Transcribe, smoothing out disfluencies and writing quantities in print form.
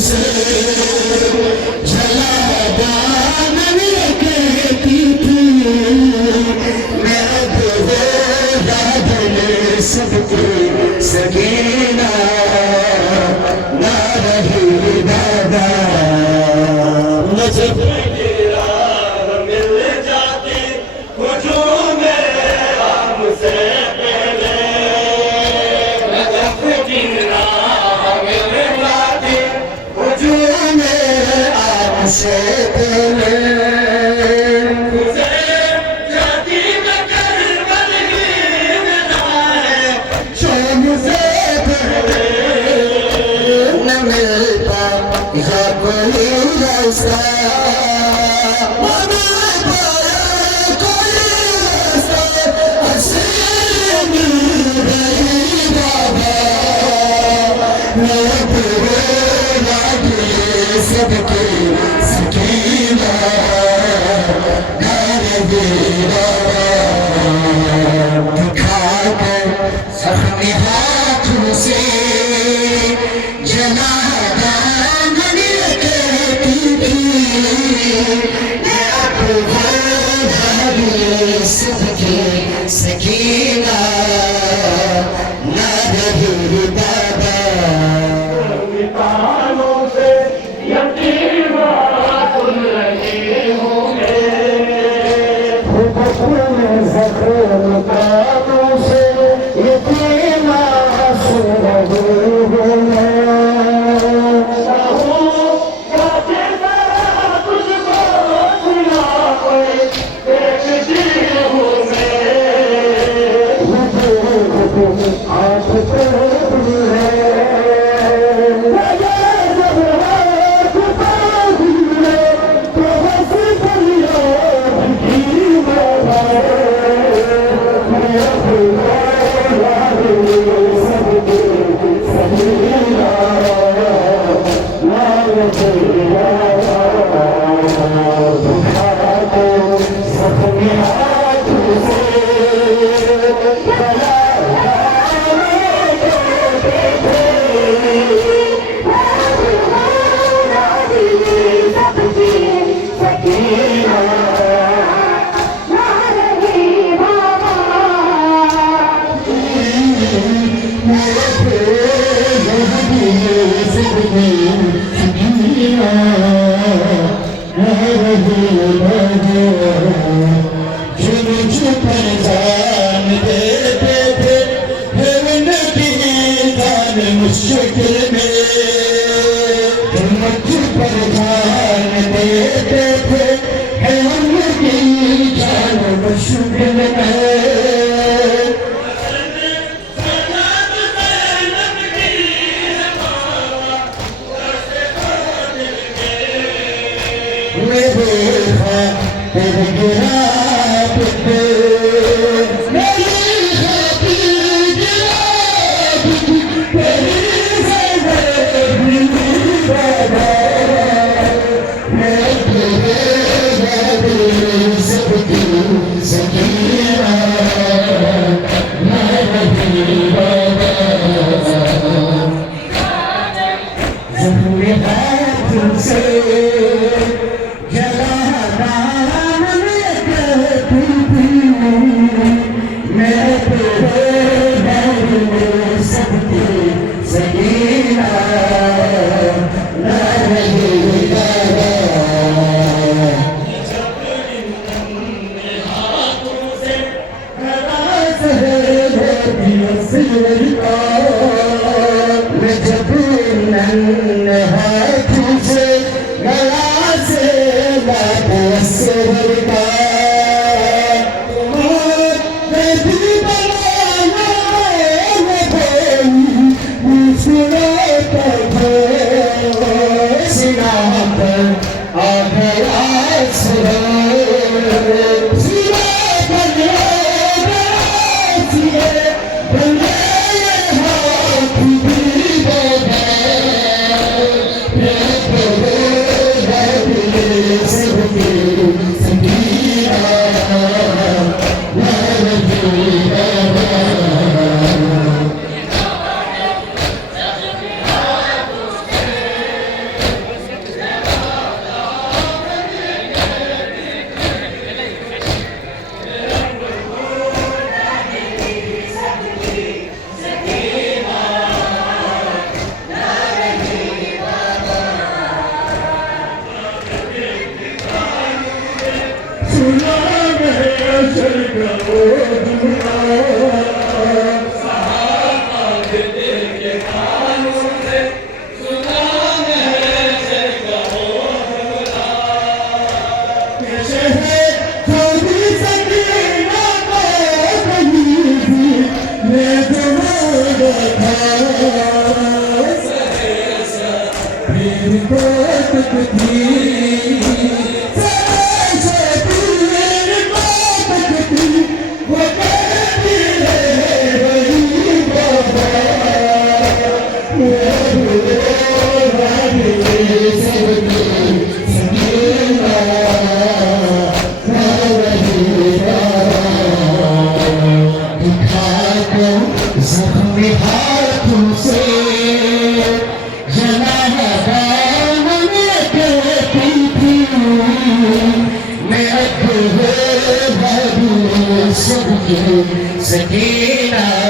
तुझसे जला दामन कहती थी मैं अब वो यादन सबके सकीना ना रही दादा नजर मिल जाती हुजूम हमसे पहले नजर मिल जाती हुजूम हमसे पहले सबके सकीना दिखाकर जख्मी हाथों से जना दामन कहती थी मैं अब वो भाभी सबके सकीना ना रही दादा मुश्किल में हिम्मत पर ध्यान देते थे उनकी जान मुश्किल में मेरी बात कथी मेरी बात कथी वो कहती है वही बाबा जख्मी हाथों से जना मैंने कहती थी मैं अब सबके सकीना